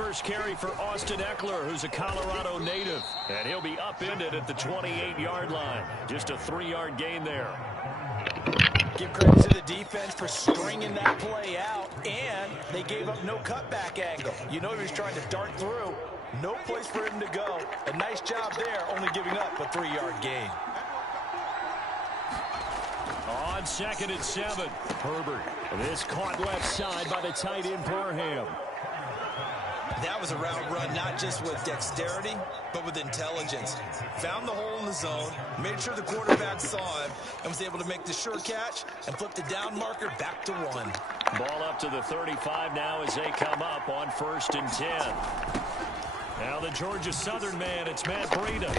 first carry for Austin Ekeler, who's a Colorado native. And he'll be upended at the 28-yard line. Just a 3-yard gain there. Give credit to the defense for stringing that play out, and they gave up no cutback angle. You know he was trying to dart through. No place for him to go. A nice job there, only giving up a 3-yard gain. On 2nd and 7, Herbert. This caught left side by the tight end Parham. That was a route run not just with dexterity, but with intelligence. Found the hole in the zone, made sure the quarterback saw him, and was able to make the sure catch and flip the down marker back to 1. Ball up to the 35 now as they come up on 1st and 10. Now the Georgia Southern man, it's Matt Breida.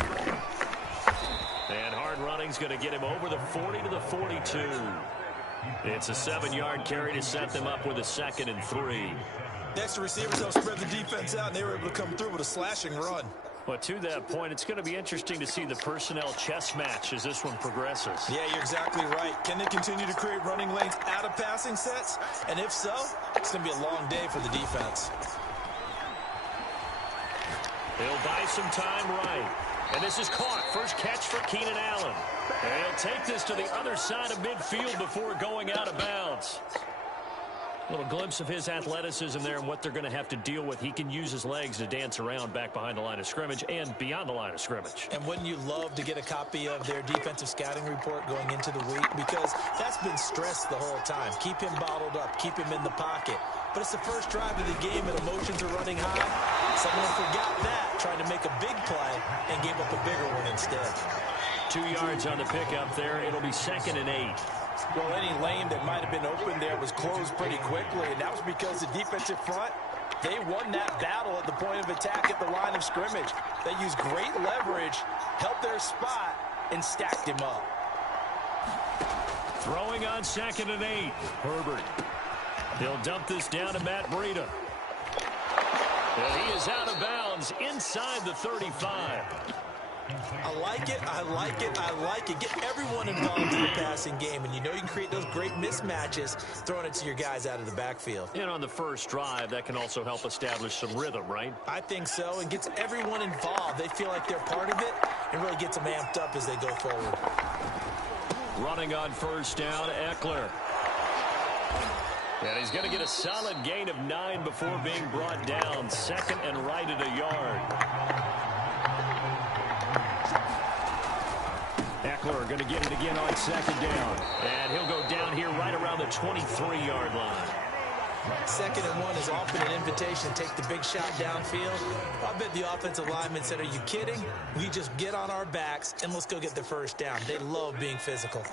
And hard running's going to get him over the 40 to the 42. It's a 7-yard carry to set them up with a 2nd and 3. Next to receivers, they'll spread the defense out, and they were able to come through with a slashing run. But to that point, it's going to be interesting to see the personnel chess match as this one progresses. Yeah, you're exactly right. Can they continue to create running lanes out of passing sets? And if so, it's going to be a long day for the defense. He'll buy some time right. And this is caught. First catch for Keenan Allen. And he'll take this to the other side of midfield before going out of bounds. A little glimpse of his athleticism there and what they're going to have to deal with. He can use his legs to dance around back behind the line of scrimmage and beyond the line of scrimmage. And wouldn't you love to get a copy of their defensive scouting report going into the week? Because that's been stressed the whole time. Keep him bottled up. Keep him in the pocket. But it's the first drive of the game and emotions are running high. Someone forgot that, trying to make a big play and gave up a bigger one instead. 2 yards on the pickup there. It'll be 2nd and 8. Well, any lane that might have been open there was closed pretty quickly, and that was because the defensive front, they won that battle at the point of attack at the line of scrimmage. They used great leverage, helped their spot, and stacked him up. Throwing on 2nd and 8. Herbert. He'll dump this down to Matt Breida. And he is out of bounds inside the 35. I like it, I like it, I like it. Get everyone involved in the passing game, and you know you can create those great mismatches throwing it to your guys out of the backfield. And on the first drive, that can also help establish some rhythm, right? I think so, and gets everyone involved. They feel like they're part of it, and really gets them amped up as they go forward. Running on 1st down, Ekeler. And he's going to get a solid gain of 9 before being brought down. 2nd and right at a yard. Ekeler going to get it again on 2nd down. And he'll go down here right around the 23-yard line. 2nd and 1 is often an invitation to take the big shot downfield. I bet the offensive lineman said, are you kidding? We just get on our backs and let's go get the first down. They love being physical.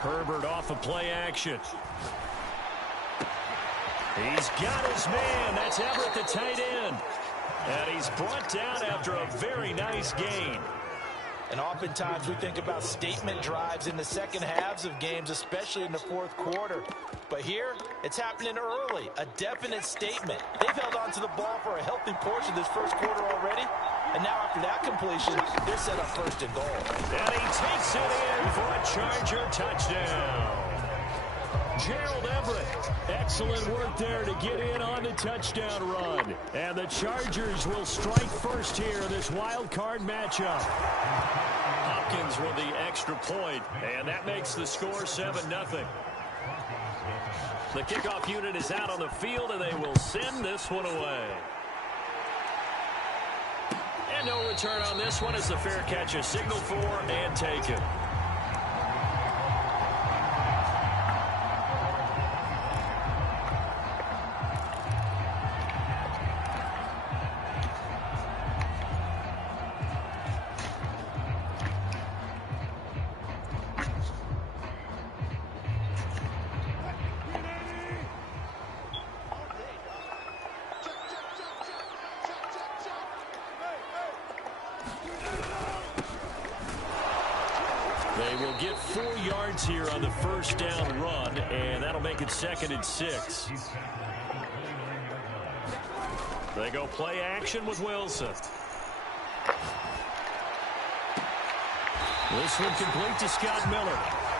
Herbert off of play action. He's got his man. That's Everett, the tight end. And he's brought down after a very nice gain. And oftentimes we think about statement drives in the second halves of games, especially in the fourth quarter. But here, it's happening early. A definite statement. They've held on to the ball for a healthy portion of this first quarter already. And now after that completion, they're set up 1st and goal. And he takes it in for a Charger touchdown. Gerald Everett, excellent work there to get in on the touchdown run. And the Chargers will strike first here in this wild card matchup. Hopkins with the extra point, and that makes the score 7-0. The kickoff unit is out on the field, and they will send this one away. And no return on this one as the fair catch is signaled for and taken. They will get 4 yards here on the first down run, and that'll make it 2nd and 6. They go play action with Wilson. This one complete to Scott Miller.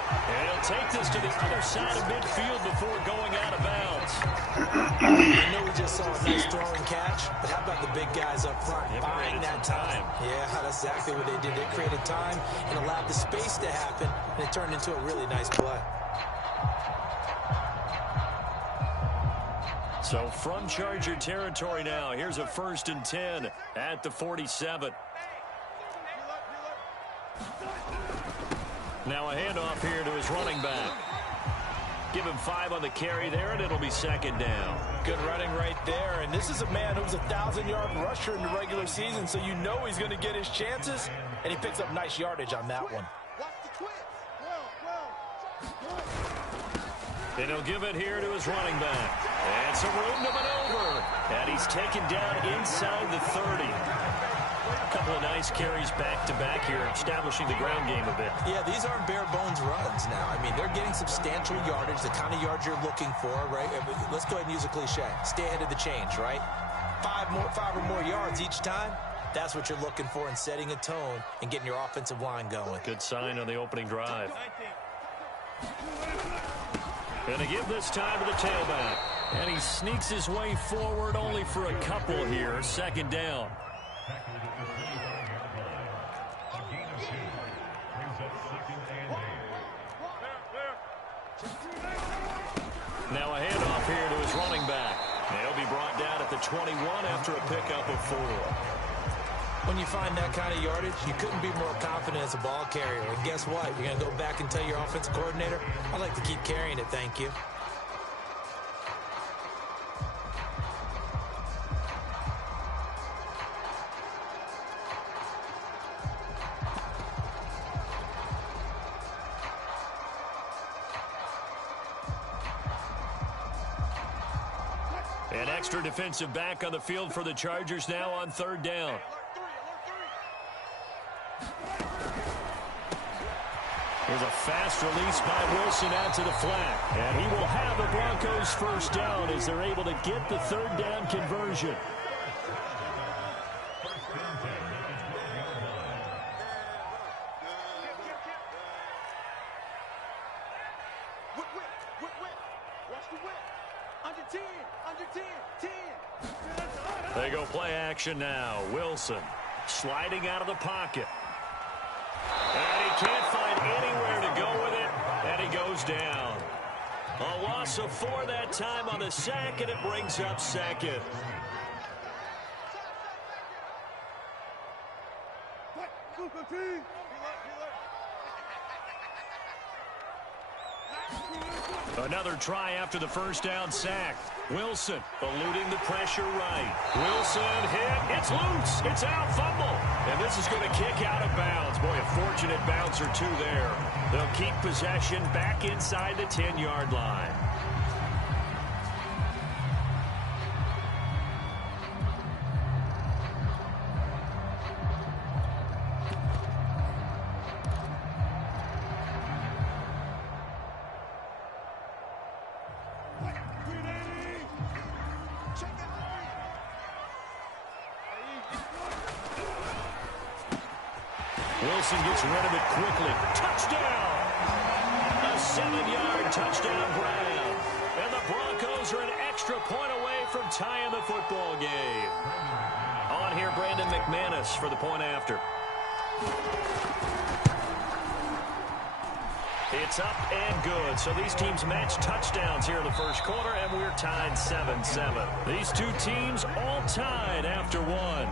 And he'll take this to the other side of midfield before going out of bounds. I know we just saw a nice throwing catch, but how about the big guys up front buying that time? Yeah, that's exactly what they did. They created time and allowed the space to happen, and it turned into a really nice play. So from Charger territory now, here's a 1st and 10 at the 47. Now a handoff here to his running back. Give him 5 on the carry there, and it'll be 2nd down. Good running right there, and this is a man who's a 1,000-yard rusher in the regular season, so you know he's going to get his chances, and he picks up nice yardage on that one. And he'll give it here to his running back. And some room to maneuver. And he's taken down inside the 30. A couple of nice carries back-to-back here, establishing the ground game a bit. Yeah, these aren't bare-bones runs now. I mean, they're getting substantial yardage, the kind of yards you're looking for, right? Let's go ahead and use a cliche. Stay ahead of the change, right? 5 or more yards each time. That's what you're looking for in setting a tone and getting your offensive line going. Good sign on the opening drive. And to give this time to the tailback. And he sneaks his way forward only for a couple here. 2nd down. Now a handoff here to his running back. He'll be brought down at the 21 after a pickup of 4. When you find that kind of yardage, you couldn't be more confident as a ball carrier. And guess what? You're going to go back and tell your offensive coordinator, I'd like to keep carrying it, thank you. An extra defensive back on the field for the Chargers now on 3rd down. Here's a fast release by Wilson out to the flat. And he will have the Broncos 1st down as they're able to get the 3rd down conversion. They go play action now. Wilson sliding out of the pocket. And he can't find anywhere to go with it, and he goes down. A loss of 4 that time on the sack, and it brings up 2nd. Another try after the 1st down sack. Wilson eluding the pressure right. Wilson hit. It's loose. It's out. Fumble. And this is going to kick out of bounds. Boy, a fortunate bounce or 2 there. They'll keep possession back inside the 10-yard line. Wilson gets rid of it quickly. Touchdown! A 7-yard touchdown grab. And the Broncos are an extra point away from tying the football game. On here, Brandon McManus for the point after. It's up and good. So these teams match touchdowns here in the 1st quarter, and we're tied 7-7. These 2 teams all tied after 1.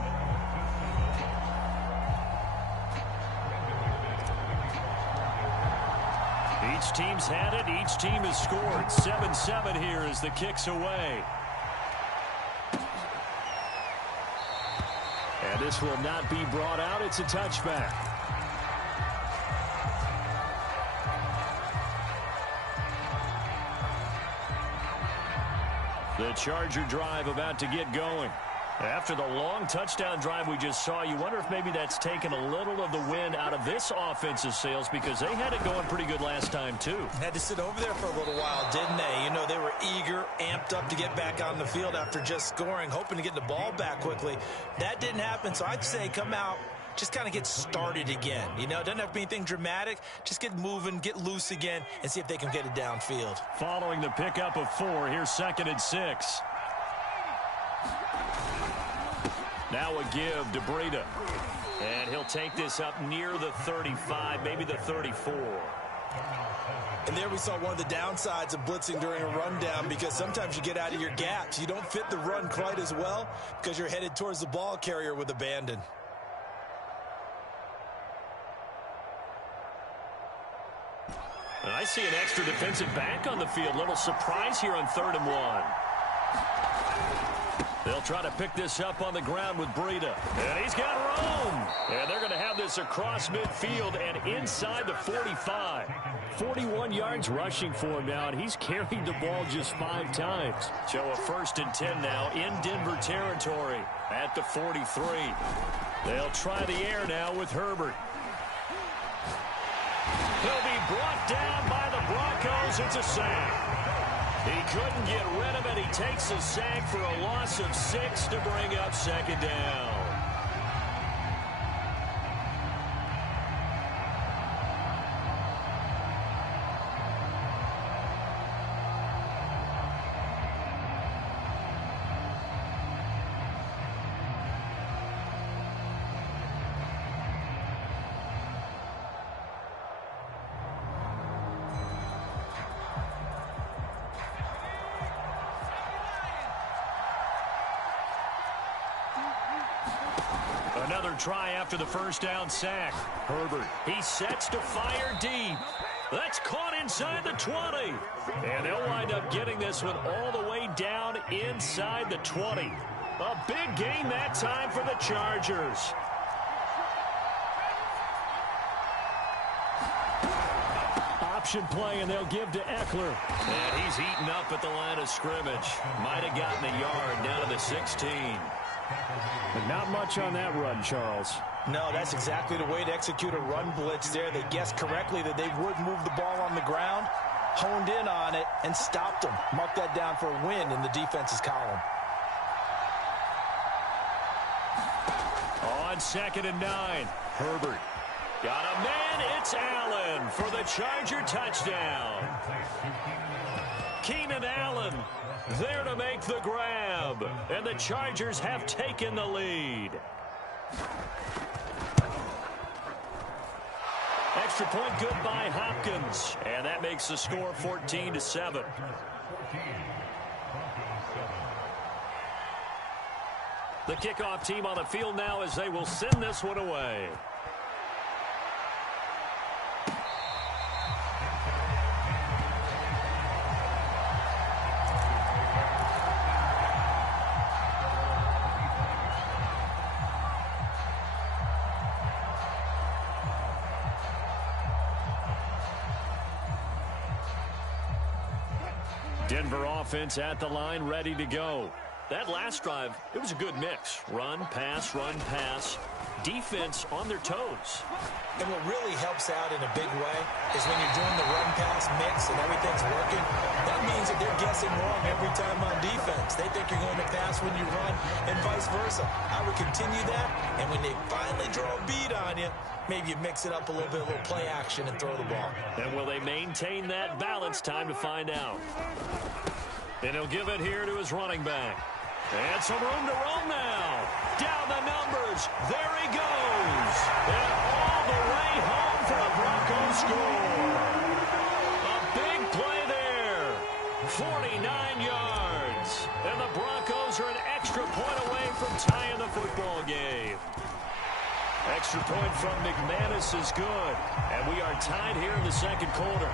Each team's had it. Each team has scored. 7-7 here as the kick's away. And this will not be brought out. It's a touchback. The Charger drive about to get going. After the long touchdown drive we just saw, you wonder if maybe that's taken a little of the wind out of this offensive sails, because they had it going pretty good last time too. Had to sit over there for a little while, didn't they? You know, they were eager, amped up to get back on the field after just scoring, hoping to get the ball back quickly. That didn't happen, so I'd say come out, just kind of get started again. You know, it doesn't have to be anything dramatic. Just get moving, get loose again, and see if they can get it downfield. Following the pickup of 4, here's 2nd and 6. Now a give to Breida. And he'll take this up near the 35, maybe the 34. And there we saw one of the downsides of blitzing during a rundown, because sometimes you get out of your gaps. You don't fit the run quite as well because you're headed towards the ball carrier with abandon. And I see an extra defensive back on the field. Little surprise here on 3rd and 1. They'll try to pick this up on the ground with Breida. And he's got room. And they're going to have this across midfield and inside the 45. 41 yards rushing for him now, and he's carried the ball just 5 times. So a 1st and 10 now in Denver territory at the 43. They'll try the air now with Herbert. He'll be brought down by the Broncos. It's a sack. He couldn't get rid of it. He takes a sack for a loss of 6 to bring up 2nd down. Another try after the 1st down sack. Herbert, he sets to fire deep. That's caught inside the 20. And they'll wind up getting this one all the way down inside the 20. A big gain that time for the Chargers. Option play, and they'll give to Eckler. And he's eaten up at the line of scrimmage. Might have gotten a yard down to the 16. But not much on that run, Charles. No, that's exactly the way to execute a run blitz there. They guessed correctly that they would move the ball on the ground, honed in on it, and stopped them. Mark that down for a win in the defense's column. On 2nd and 9, Herbert. Got a man, it's Allen for the Charger touchdown. Keenan Allen there to make the grab, and the Chargers have taken the lead. Extra point good by Hopkins, and that makes the score 14-7. The kickoff team on the field now as they will send this one away. Denver offense at the line, ready to go. That last drive, it was a good mix. Run, pass, defense on their toes. And what really helps out in a big way is when you're doing the run-pass mix and everything's working, that means that they're guessing wrong every time on defense. They think you're going to pass when you run and vice versa. I would continue that, and when they finally draw a beat on you, maybe you mix it up a little bit, a little play action, and throw the ball. And will they maintain that balance? Time to find out. And he'll give it here to his running back. And some room to roam now. Down the numbers. There he goes. And all the way home for a Broncos score. A big play there. 49 yards. And the Broncos are an extra point away from tying the football game. Extra point from McManus is good. And we are tied here in the 2nd quarter.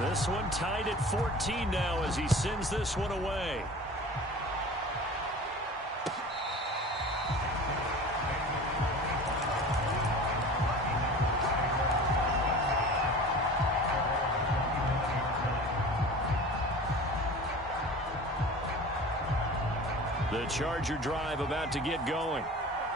This one tied at 14 now as he sends this one away. The Charger drive about to get going.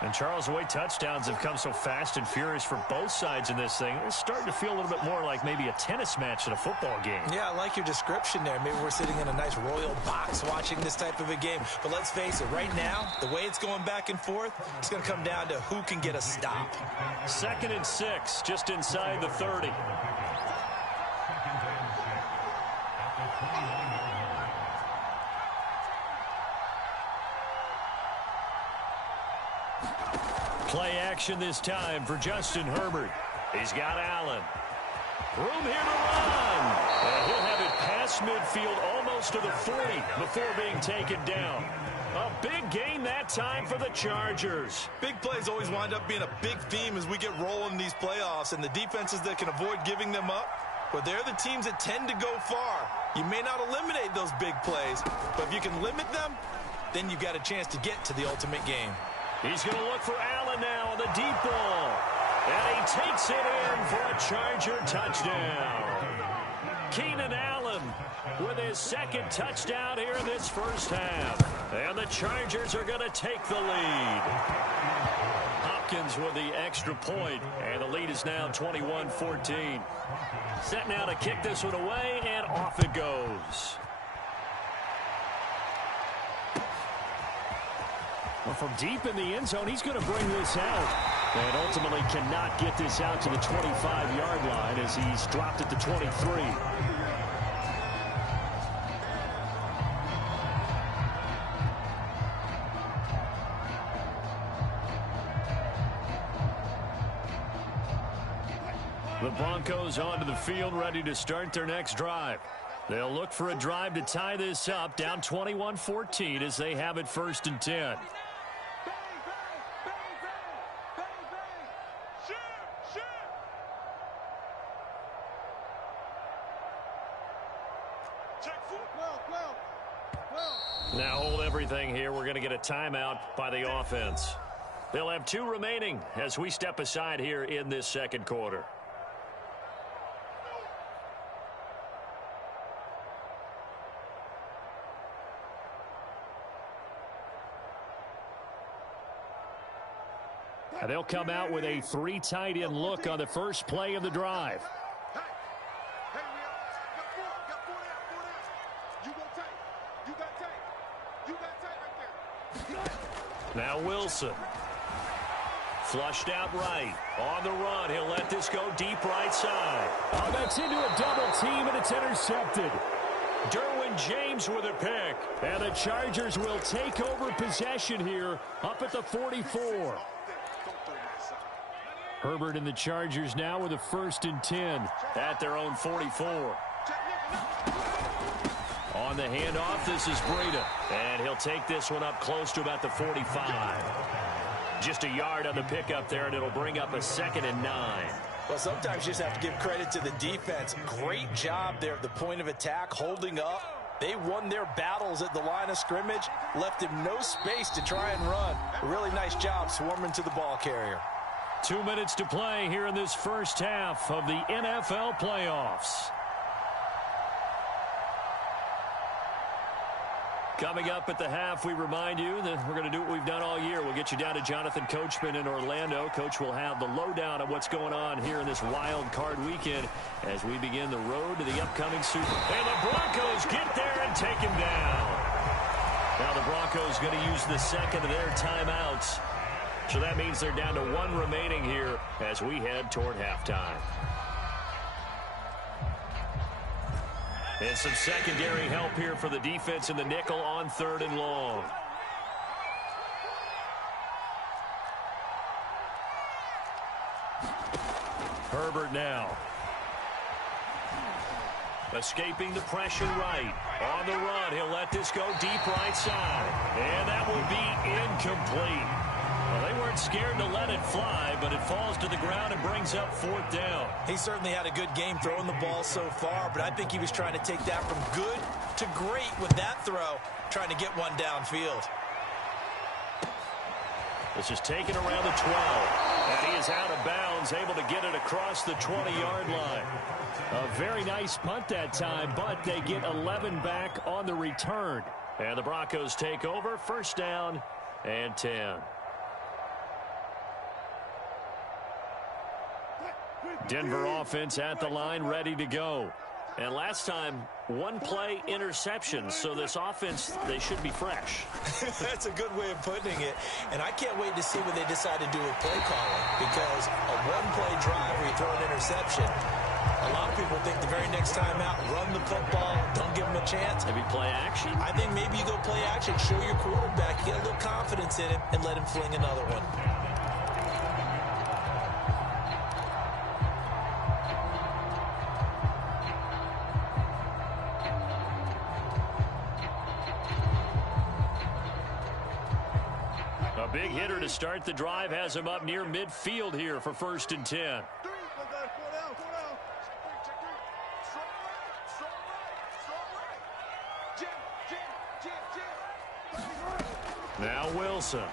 And, Charles, the way touchdowns have come so fast and furious for both sides in this thing, it's starting to feel a little bit more like maybe a tennis match than a football game. Yeah, I like your description there. Maybe we're sitting in a nice royal box watching this type of a game. But let's face it, right now, the way it's going back and forth, it's going to come down to who can get a stop. 2nd and 6, just inside the 30. Play action this time for Justin Herbert. He's got Allen. Room here to run. And he'll have it past midfield almost to the 40 before being taken down. A big gain that time for the Chargers. Big plays always wind up being a big theme as we get rolling in these playoffs, and the defenses that can avoid giving them up, but they're the teams that tend to go far. You may not eliminate those big plays, but if you can limit them, then you've got a chance to get to the ultimate game. He's going to look for Allen now on the deep ball. And he takes it in for a Charger touchdown. Keenan Allen with his 2nd touchdown here in this first half. And the Chargers are going to take the lead. Hopkins with the extra point, and the lead is now 21-14. Set now to kick this one away, and off it goes. Well, from deep in the end zone, he's going to bring this out. And ultimately cannot get this out to the 25-yard line as he's dropped it to 23. The Broncos onto the field, ready to start their next drive. They'll look for a drive to tie this up, down 21-14 as they have it 1st and 10. Now hold everything here. We're going to get a timeout by the offense. They'll have 2 remaining as we step aside here in this 2nd quarter. And they'll come out with a 3 tight end look on the first play of the drive. Now Wilson. Flushed out right. On the run. He'll let this go deep right side. Oh, that's into a double team, and it's intercepted. Derwin James with a pick. And the Chargers will take over possession here up at the 44. Herbert and the Chargers now with a 1st and 10 at their own 44. On the handoff, this is Breida. And he'll take this one up close to about the 45. Just a yard on the pickup there, and it'll bring up a 2nd and 9. Well, sometimes you just have to give credit to the defense. Great job there at the point of attack, holding up. They won their battles at the line of scrimmage, left him no space to try and run. A really nice job swarming to the ball carrier. 2 minutes to play here in this first half of the NFL playoffs. Coming up at the half, we remind you that we're going to do what we've done all year. We'll get you down to Jonathan Coachman in Orlando. Coach will have the lowdown of what's going on here in this wild card weekend as we begin the road to the upcoming Super Bowl. And the Broncos get there and take him down. Now the Broncos going to use the 2nd of their timeouts. So that means they're down to 1 remaining here as we head toward halftime. And some secondary help here for the defense in the nickel on 3rd and long. Herbert now. Escaping the pressure right. On the run, he'll let this go deep right side. And that will be incomplete. Well, they weren't scared to let it fly, but it falls to the ground and brings up 4th down. He certainly had a good game throwing the ball so far, but I think he was trying to take that from good to great with that throw, trying to get one downfield. This is taken around the 12, and he is out of bounds, able to get it across the 20-yard line. A very nice punt that time, but they get 11 back on the return. And the Broncos take over, first down and 10. Denver offense at the line, ready to go. And last time, one play interception. So this offense, they should be fresh. That's a good way of putting it. And I can't wait to see what they decide to do with play calling. Because a one-play drive where you throw an interception, a lot of people think the very next time out, run the football, don't give them a chance. Maybe play action. I think maybe you go play action, show your quarterback, get a little confidence in him, and let him fling another one. A big hitter to start the drive has him up near midfield here for first and 10. Now Wilson.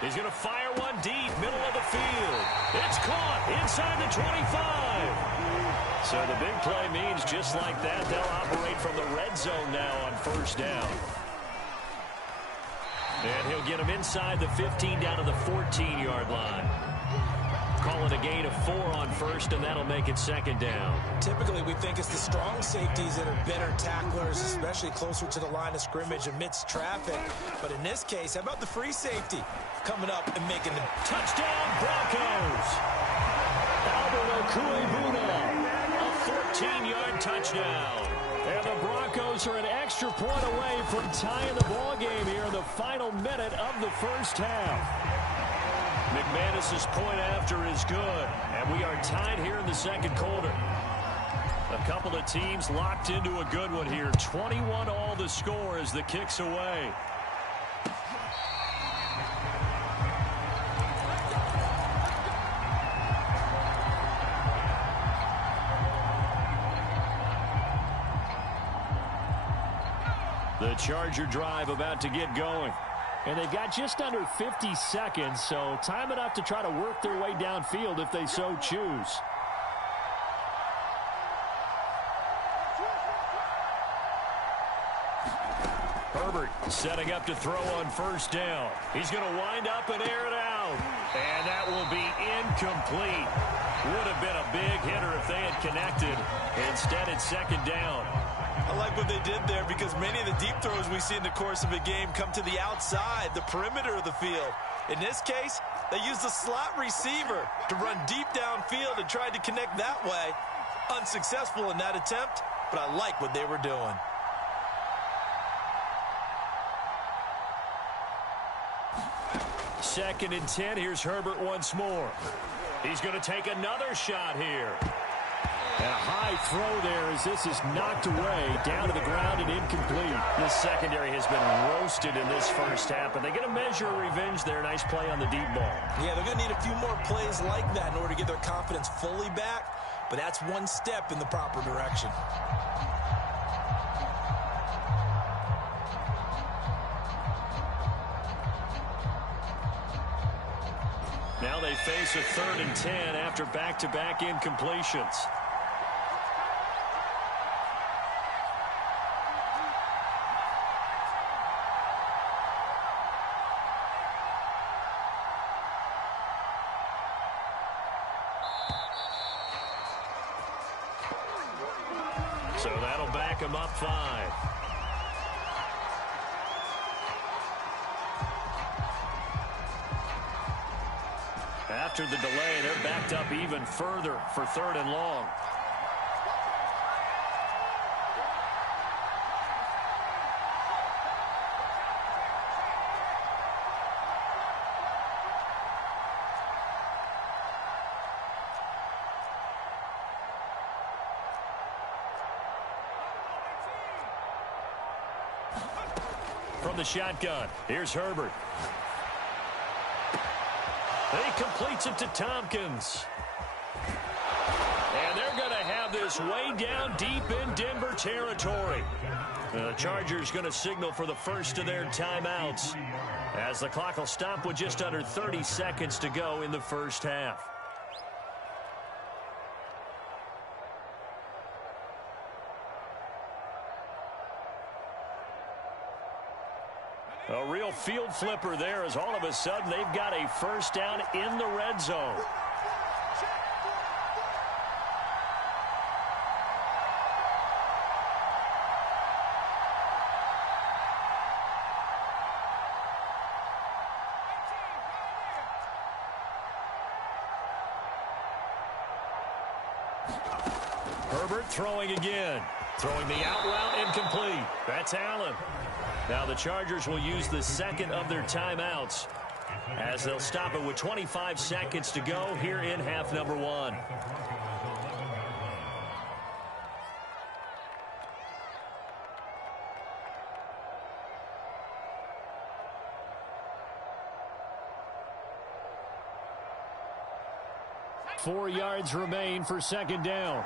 He's going to fire one deep, middle of the field. It's caught inside the 25. So the big play means just like that, they'll operate from the red zone now on first down. And he'll get him inside the 15 down to the 14-yard line. Call it a gain of 4 on first, and that'll make it second down. Typically, we think it's the strong safeties that are better tacklers, especially closer to the line of scrimmage amidst traffic. But in this case, how about the free safety coming up and making the touchdown Broncos? Albert Okuebuda, a 14-yard touchdown. And the Broncos are an extra point away from tying the ball game here in the final minute of the first half. McManus's point after is good, and we are tied here in the second quarter. A couple of teams locked into a good one here. 21 all the score as the kick's away. The Charger drive about to get going. And they've got just under 50 seconds, so time enough to try to work their way downfield if they so choose. Herbert setting up to throw on first down. He's going to wind up and air it out. And that will be incomplete. Would have been a big hitter if they had connected. Instead, it's second down. I like what they did there because many of the deep throws we see in the course of a game come to the outside, the perimeter of the field. In this case, they used the slot receiver to run deep downfield and tried to connect that way. Unsuccessful in that attempt, but I like what they were doing. Second and 10. Here's Herbert once more. He's going to take another shot here. And a high throw there as this is knocked away, down to the ground and incomplete. This secondary has been roasted in this first half, and they're going to measure a revenge there. Nice play on the deep ball. Yeah, they're going to need a few more plays like that in order to get their confidence fully back, but that's one step in the proper direction. Now they face a 3rd and 10 after back-to-back incompletions. So that'll back him up 5. After the delay, they're backed up even further for 3rd and long. From the shotgun, here's Herbert. He completes it to Tompkins. And they're going to have this way down deep in Denver territory. The Chargers going to signal for the first of their timeouts as the clock will stop with just under 30 seconds to go in the first half. a field flipper there as all of a sudden they've got a first down in the red zone. Herbert throwing again. Throwing the out route incomplete. That's Allen. Now the Chargers will use the second of their timeouts as they'll stop it with 25 seconds to go here in half number one. Four yards remain for second down.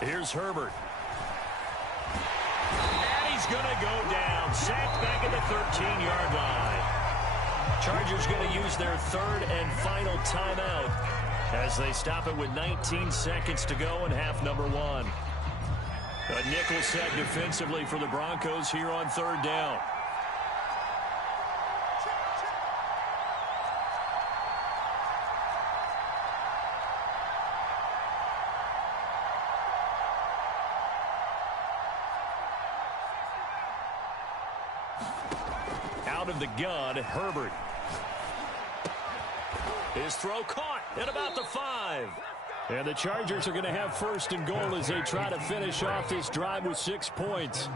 Here's Herbert. And he's going to go down. Sacked back at the 13-yard line. Chargers going to use their third and final timeout as they stop it with 19 seconds to go in half number one. A nickel set defensively for the Broncos here on third down. Out of the gun, Herbert. His throw caught at about the 5. And the Chargers are going to have first and goal as they try to finish off this drive with 6 points.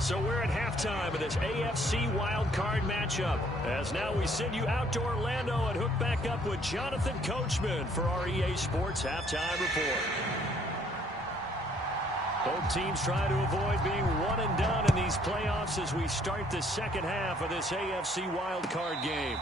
So we're at halftime of this AFC wildcard matchup. As now we send you out to Orlando and hook back up with Jonathan Coachman for our EA Sports Halftime Report. Both teams try to avoid being one and done in these playoffs as we start the second half of this AFC wildcard game.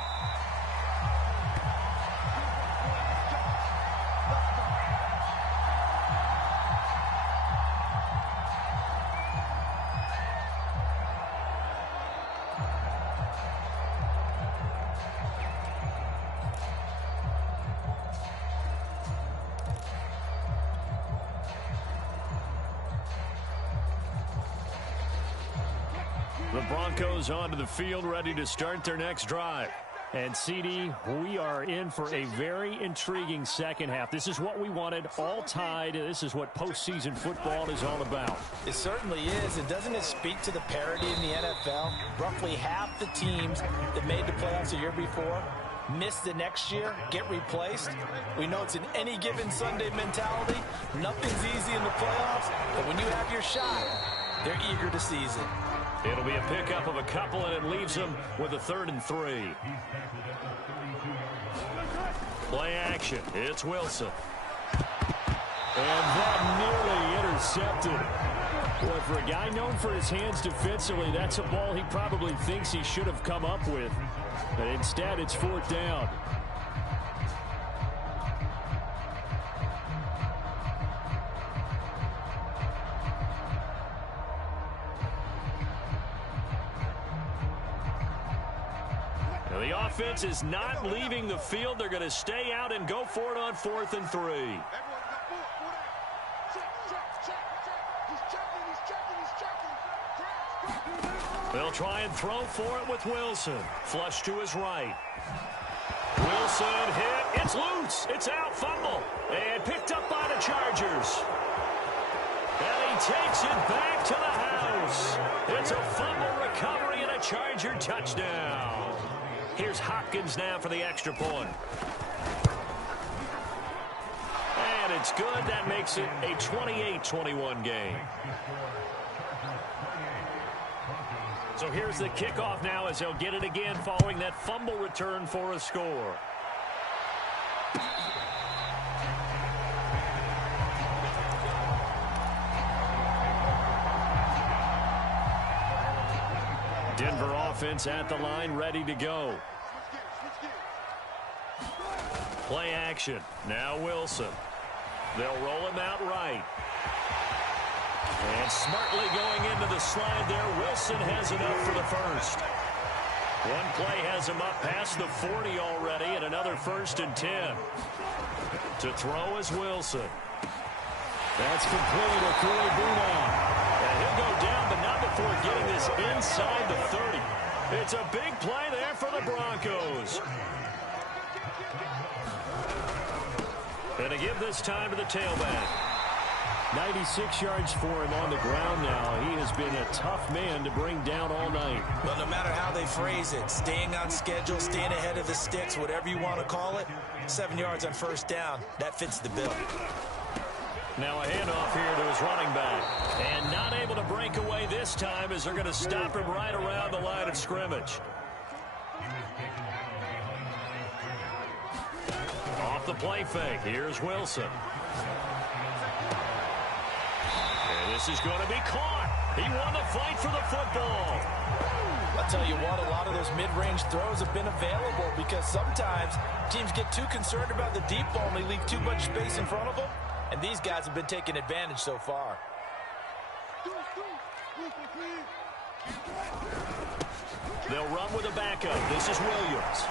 The Broncos onto the field, ready to start their next drive. And, CD, we are in for a very intriguing second half. This is what we wanted, all tied. This is what postseason football is all about. It certainly is. And doesn't it speak to the parity in the NFL? Roughly half the teams that made the playoffs the year before miss the next year, get replaced. We know it's an any given Sunday mentality. Nothing's easy in the playoffs, but when you have your shot, they're eager to seize it. It'll be a pickup of a couple, and it leaves them with a 3rd and 3. Play action. It's Wilson. And that nearly intercepted. Boy, for a guy known for his hands defensively, that's a ball he probably thinks he should have come up with. But instead, it's 4th down. The offense is not leaving the field. They're going to stay out and go for it on 4th and 3. They'll try and throw for it with Wilson. Flush to his right. Wilson hit. It's loose. It's out. Fumble. And picked up by the Chargers. And he takes it back to the house. It's a fumble recovery and a Charger touchdown. Here's Hopkins now for the extra point. And it's good. That makes it a 28-21 game. So here's the kickoff now as they'll get it again following that fumble return for a score. Denver offense at the line, ready to go. Play action. Now Wilson. They'll roll him out right. And smartly going into the slide there, Wilson has enough for the first. One play has him up past the 40 already, and another 1st and 10. To throw is Wilson. That's complete. Okui-Buna. And he'll go down, but not before getting this inside the 30. It's a big play there for the Broncos. And to give this time to the tailback. 96 yards for him on the ground now. He has been a tough man to bring down all night. Well, no matter how they phrase it, staying on schedule, staying ahead of the sticks, whatever you want to call it, 7 yards on 1st down, that fits the bill. Now a handoff here to his running back. And not able to break away this time as they're going to stop him right around the line of scrimmage. Off the play fake. Here's Wilson. And this is going to be caught. He won the fight for the football. I'll tell you what, a lot of those mid-range throws have been available because sometimes teams get too concerned about the deep ball and they leave too much space in front of them. And these guys have been taking advantage so far. They'll run with a backup. This is Williams.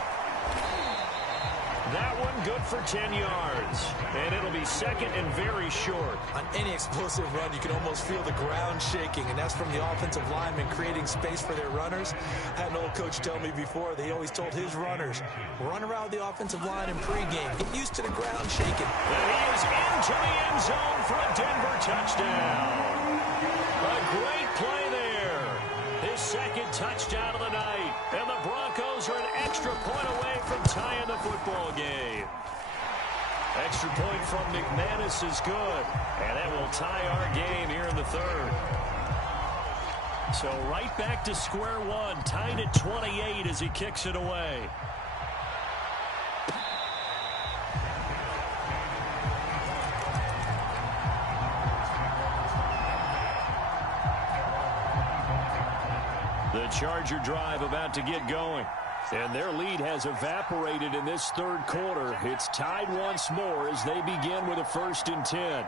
That one good for 10 yards. And it'll be 2nd and very short. On any explosive run, you can almost feel the ground shaking, and that's from the offensive linemen creating space for their runners. I had an old coach tell me before, they always told his runners, run around the offensive line in pregame. Get used to the ground shaking. And he is into the end zone for a Denver touchdown. A great play there. His 2nd touchdown of the night. And the Broncos are an extra point away from tying the football game. Extra point from McManus is good. And that will tie our game here in the 3rd. So right back to square one. Tied at 28 as he kicks it away. The Charger drive about to get going. And their lead has evaporated in this 3rd quarter. It's tied once more as they begin with a 1st and 10.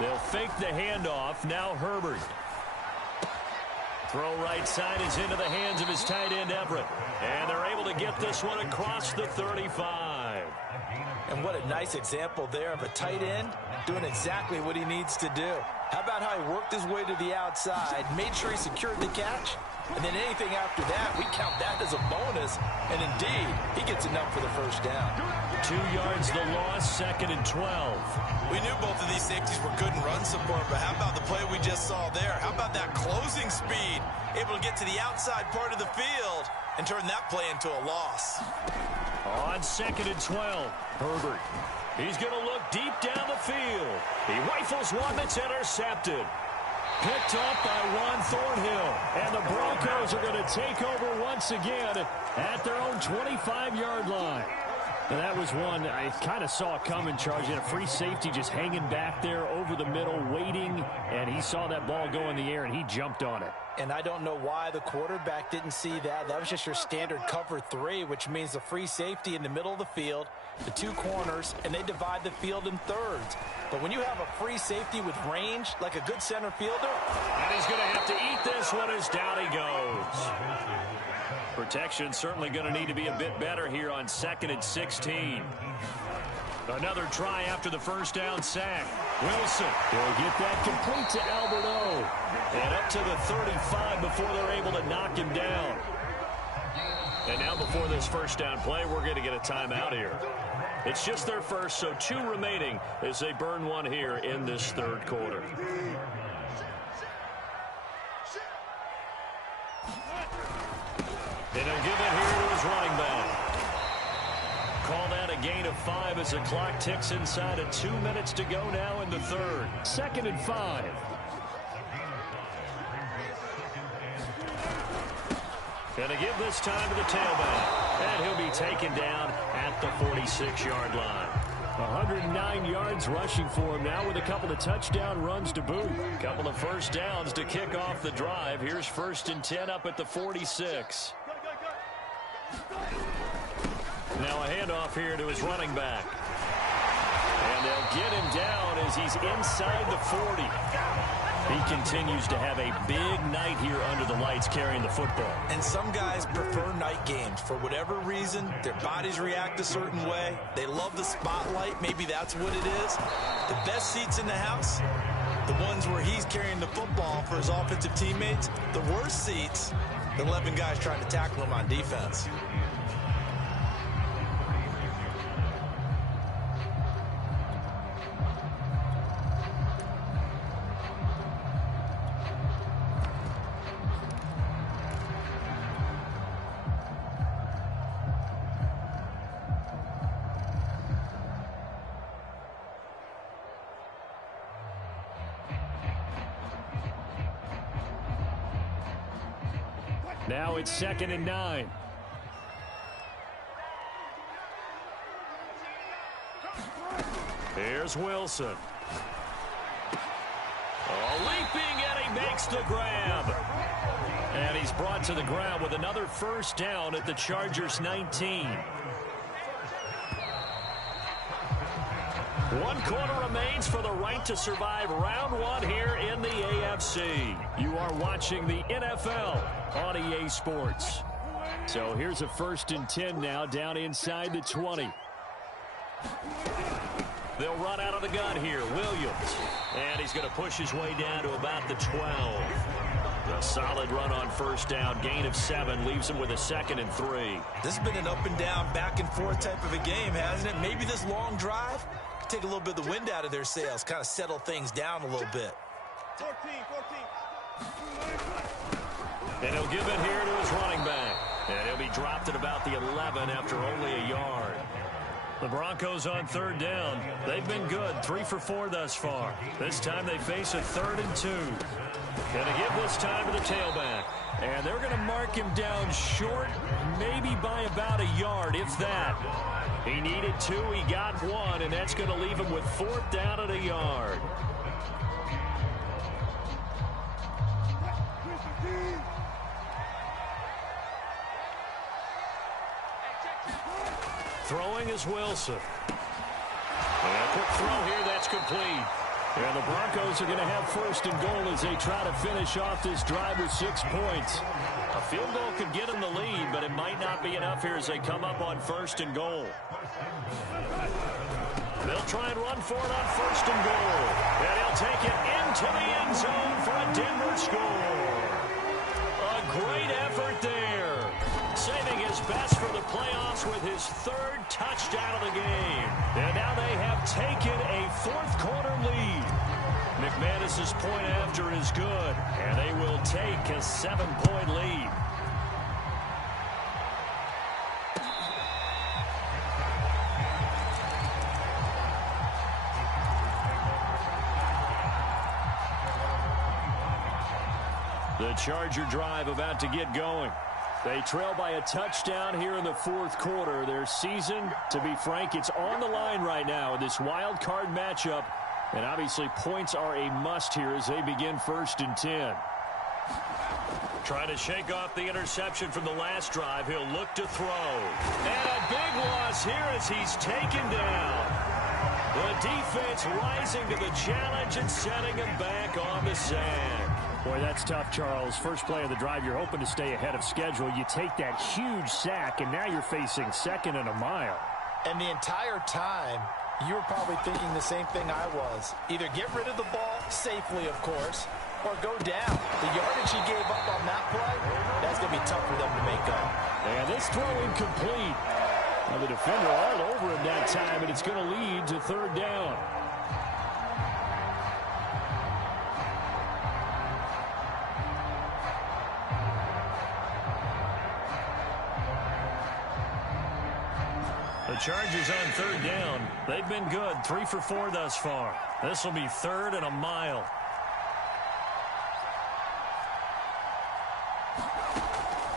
They'll fake the handoff. Now Herbert. Throw right side is into the hands of his tight end Everett. And they're able to get this one across the 35. And what a nice example there of a tight end doing exactly what he needs to do. How about how he worked his way to the outside, made sure he secured the catch, and then anything after that, we count that as a bonus. And indeed, he gets enough for the 1st down. 2 yards the loss, 2nd and 12. We knew both of these safeties were good in run support, but how about the play we just saw there? How about that closing speed? Able to get to the outside part of the field and turn that play into a loss. On 2nd and 12, Herbert. He's going to look deep down the field. He rifles one that's intercepted. Picked up by Juan Thornhill. And the Broncos are going to take over once again at their own 25-yard line. And that was one I kind of saw coming, Charge. A free safety just hanging back there over the middle, waiting. And he saw that ball go in the air, and he jumped on it. And I don't know why the quarterback didn't see that. That was just your standard cover 3, which means the free safety in the middle of the field, the 2 corners, and they divide the field in thirds. But when you have a free safety with range, like a good center fielder. And he's going to have to eat this one as down he goes. Protection certainly going to need to be a bit better here on 2nd and 16. Another try after the 1st down sack. Wilson will get that complete to Alberto. And up to the 35 before they're able to knock him down. And now before this 1st down play, we're going to get a timeout here. It's just their first, so 2 remaining as they burn one here in this 3rd quarter. And he'll give it here to his running back. Call that a gain of 5 as the clock ticks inside of 2 minutes to go now in the 3rd. 2nd and 5. And to give this time to the tailback. And he'll be taken down at the 46-yard line. 109 yards rushing for him now with a couple of touchdown runs to boot. A couple of 1st downs to kick off the drive. Here's 1st and 10 up at the 46. Now a handoff here to his running back. And they'll get him down as he's inside the 40. He continues to have a big night here under the lights carrying the football. And some guys prefer night games. For whatever reason, their bodies react a certain way. They love the spotlight. Maybe that's what it is. The best seats in the house, the ones where he's carrying the football for his offensive teammates. The worst seats, the 11 guys trying to tackle him on defense. Now it's 2nd and 9. Here's Wilson. Leaping, and he makes the grab. And he's brought to the ground with another first down at the Chargers' 19. 1 quarter remains for the right to survive round 1 here in the AFC. You are watching the NFL on EA Sports. So here's a 1st and 10 now down inside the 20. They'll run out of the gun here. Williams. And he's going to push his way down to about the 12. A solid run on first down. Gain of 7 leaves him with a 2nd and 3. This has been an up and down, back and forth type of a game, hasn't it? Maybe this long drive could take a little bit of the wind out of their sails, kind of settle things down a little bit. 14. And he'll give it here to his running back. And he'll be dropped at about the 11 after only a yard. The Broncos on 3rd down. They've been good, 3 for 4 thus far. This time they face a 3rd and 2. Going to give this time to the tailback. And they're going to mark him down short, maybe by about a yard, if that. He needed 2, he got 1, and that's going to leave him with 4th down at a yard. Throwing is Wilson. And a quick throw here, that's complete. And the Broncos are going to have 1st and goal as they try to finish off this drive with 6 points. A field goal could get them the lead, but it might not be enough here as they come up on 1st and goal. They'll try and run for it on 1st and goal. And he'll take it into the end zone for a Denver score. A great effort there. Saving his best for the playoffs with his 3rd touchdown of the game. And now they have taken a 4th quarter lead. McManus's point after is good, and they will take a 7-point lead. The Charger drive about to get going. They trail by a touchdown here in the 4th quarter. Their season, to be frank, it's on the line right now in this wild card matchup. And obviously points are a must here as they begin 1st and 10. Trying to shake off the interception from the last drive. He'll look to throw. And a big loss here as he's taken down. The defense rising to the challenge and setting him back on the sand. Boy, that's tough, Charles. First play of the drive, you're hoping to stay ahead of schedule. You take that huge sack, and now you're facing 2nd and a mile. And the entire time, you were probably thinking the same thing I was. Either get rid of the ball, safely, of course, or go down. The yardage he gave up on that play, that's going to be tough for them to make up. And this throw incomplete. Now the defender all over him that time, and it's going to lead to 3rd down. The Chargers on 3rd down. They've been good, 3 for 4 thus far. This will be 3rd and a mile.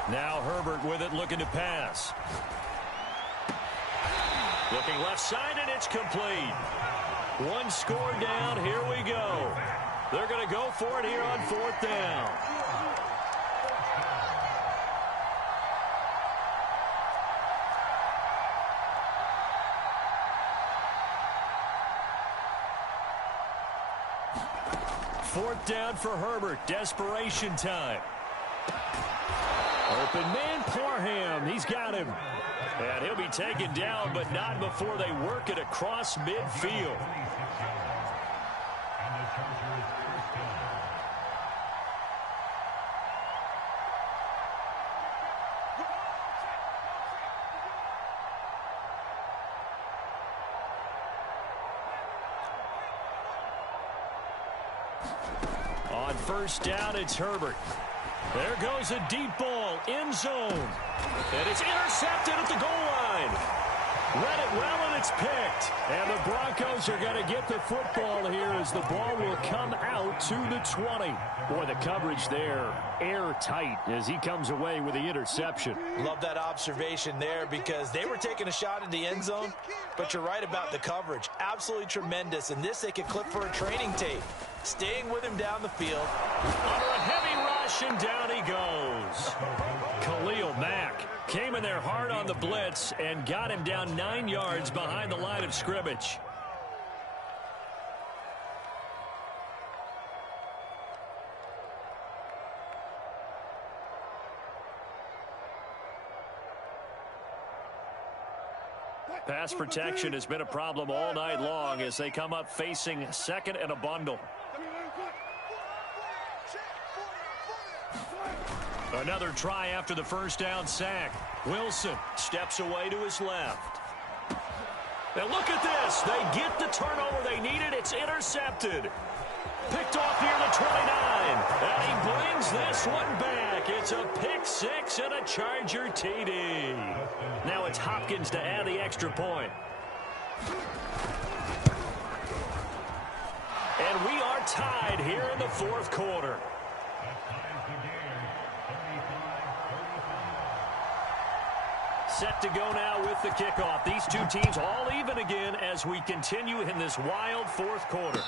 Now Herbert with it, looking to pass. Looking left side, and it's complete. 1 score down, here we go. They're going to go for it here on 4th down. 4th down for Herbert. Desperation time. Open man, Parham. He's got him. And he'll be taken down, but not before they work it across midfield. On 1st down, it's Herbert. There goes a deep ball, end zone. And it's intercepted at the goal line. Read it well, and it's picked. And the Broncos are going to get the football here as the ball will come out to the 20. Boy, the coverage there, airtight as he comes away with the interception. Love that observation there because they were taking a shot at the end zone, but you're right about the coverage. Absolutely tremendous. And this they could clip for a training tape. Staying with him down the field. Under a heavy rush, and down he goes. Khalil Mack came in there hard on the blitz and got him down 9 yards behind the line of scrimmage. Pass protection has been a problem all night long as they come up facing 2nd and a bundle. Another try after the 1st down sack. Wilson steps away to his left. Now look at this. They get the turnover they needed. It's intercepted. Picked off near the 29. And he brings this one back. It's a pick 6 and a Charger TD. Now it's Hopkins to add the extra point. And we are tied here in the 4th quarter. Set to go now with the kickoff. These two teams all even again as we continue in this wild 4th quarter.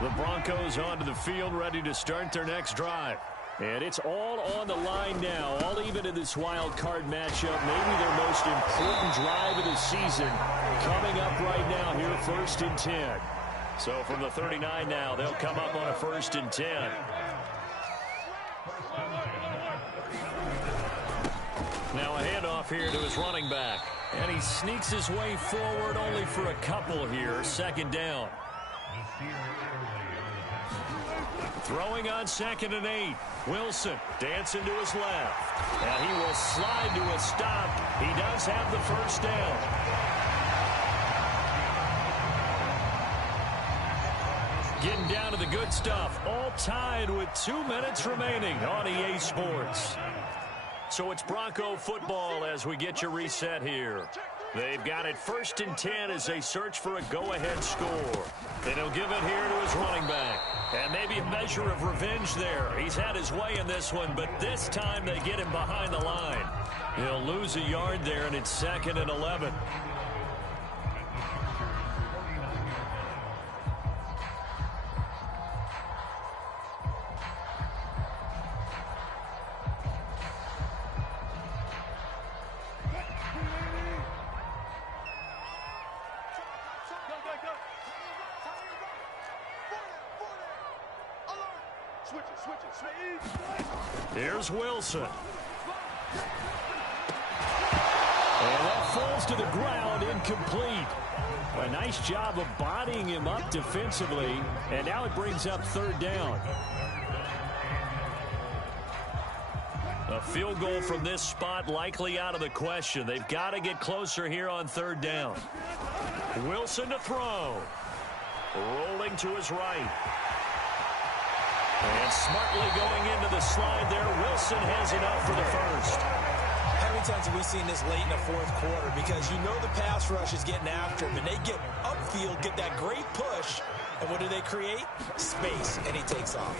The Broncos onto the field, ready to start their next drive. And it's all on the line now, all even in this wild card matchup. Maybe their most important drive of the season coming up right now here, 1st and 10. So from the 39 now, they'll come up on a 1st and 10. Now a handoff here to his running back. And he sneaks his way forward only for a couple here. 2nd down. Throwing on 2nd and 8. Wilson dancing to his left. And he will slide to a stop. He does have the 1st down. Getting down to the good stuff. All tied with 2 minutes remaining on EA Sports. So it's Bronco football as we get you reset here. They've got it 1st and 10 as they search for a go-ahead score. Then he'll give it here to his running back. And maybe a measure of revenge there. He's had his way in this one, but this time they get him behind the line. He'll lose a yard there, and it's 2nd and 11. Here's Wilson. And that falls to the ground, incomplete. A nice job of bodying him up defensively, and now it brings up 3rd down. A field goal from this spot likely out of the question. They've got to get closer here on 3rd down. Wilson to throw. Rolling to his right. And smartly going into the slide there. Wilson has enough for the 1st. How many times have we seen this late in the 4th quarter? Because you know the pass rush is getting after him, and they get upfield, get that great push, and what do they create? Space, and he takes off.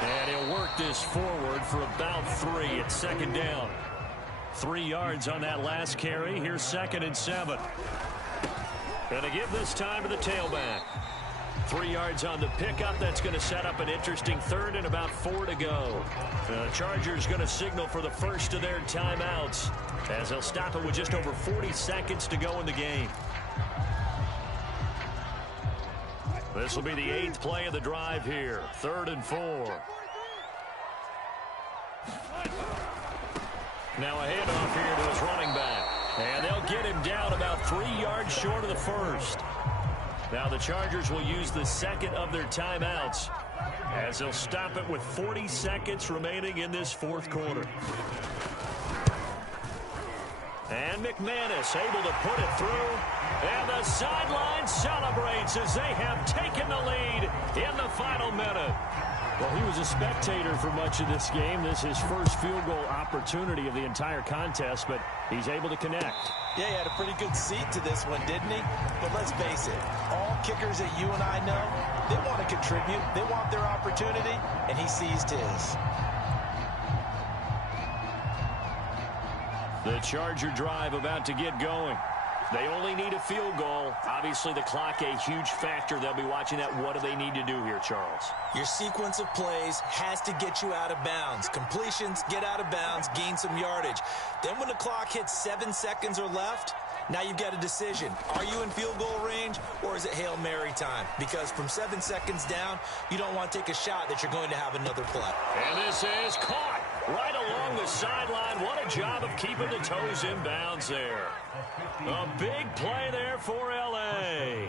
And he'll work this forward for about 3 at 2nd down. 3 yards on that last carry. Here's 2nd and 7. Going to give this time to the tailback. 3 yards on the pickup. That's going to set up an interesting third and about 4 to go. The Chargers going to signal for the first of their timeouts as they'll stop it with just over 40 seconds to go in the game. This will be the 8th play of the drive here. 3rd and 4. Now a handoff here to his running back. And they'll get him down about 3 yards short of the first. Now the Chargers will use the second of their timeouts as they'll stop it with 40 seconds remaining in this 4th quarter. And McManus able to put it through. And the sideline celebrates as they have taken the lead in the final minute. Well, he was a spectator for much of this game. This is his first field goal opportunity of the entire contest, but he's able to connect. Yeah, he had a pretty good seat to this one, didn't he? But let's face it, all kickers that you and I know, they want to contribute. They want their opportunity, and he seized his. The Charger drive about to get going. They only need a field goal. Obviously, the clock a huge factor. They'll be watching that. What do they need to do here, Charles? Your sequence of plays has to get you out of bounds. Completions, get out of bounds, gain some yardage. Then when the clock hits 7 seconds or left, now you've got a decision. Are you in field goal range, or is it Hail Mary time? Because from 7 seconds down, you don't want to take a shot that you're going to have another play. And this is caught right along the sideline. What a job of keeping the toes in bounds there. A big play there for L.A.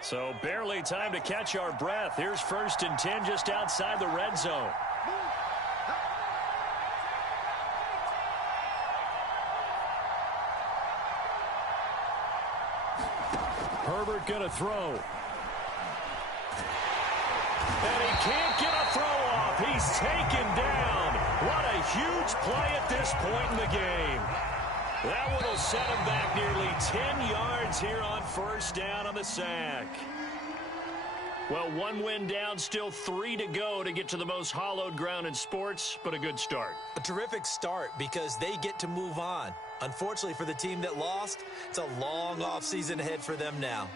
So barely time to catch our breath. Here's 1st and 10 just outside the red zone. Herbert going to throw. And he can't get a throw off. He's taken down. What a huge play at this point in the game. That one will set him back nearly 10 yards here on 1st down on the sack. Well, 1 win down, still 3 to go to get to the most hallowed ground in sports, but a good start. A terrific start because they get to move on. Unfortunately for the team that lost, it's a long offseason ahead for them now.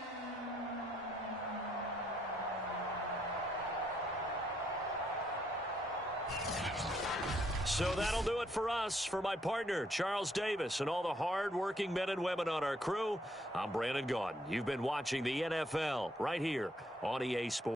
So that'll do it for us. For my partner, Charles Davis, and all the hard-working men and women on our crew, I'm Brandon Gaudin. You've been watching the NFL right here on EA Sports.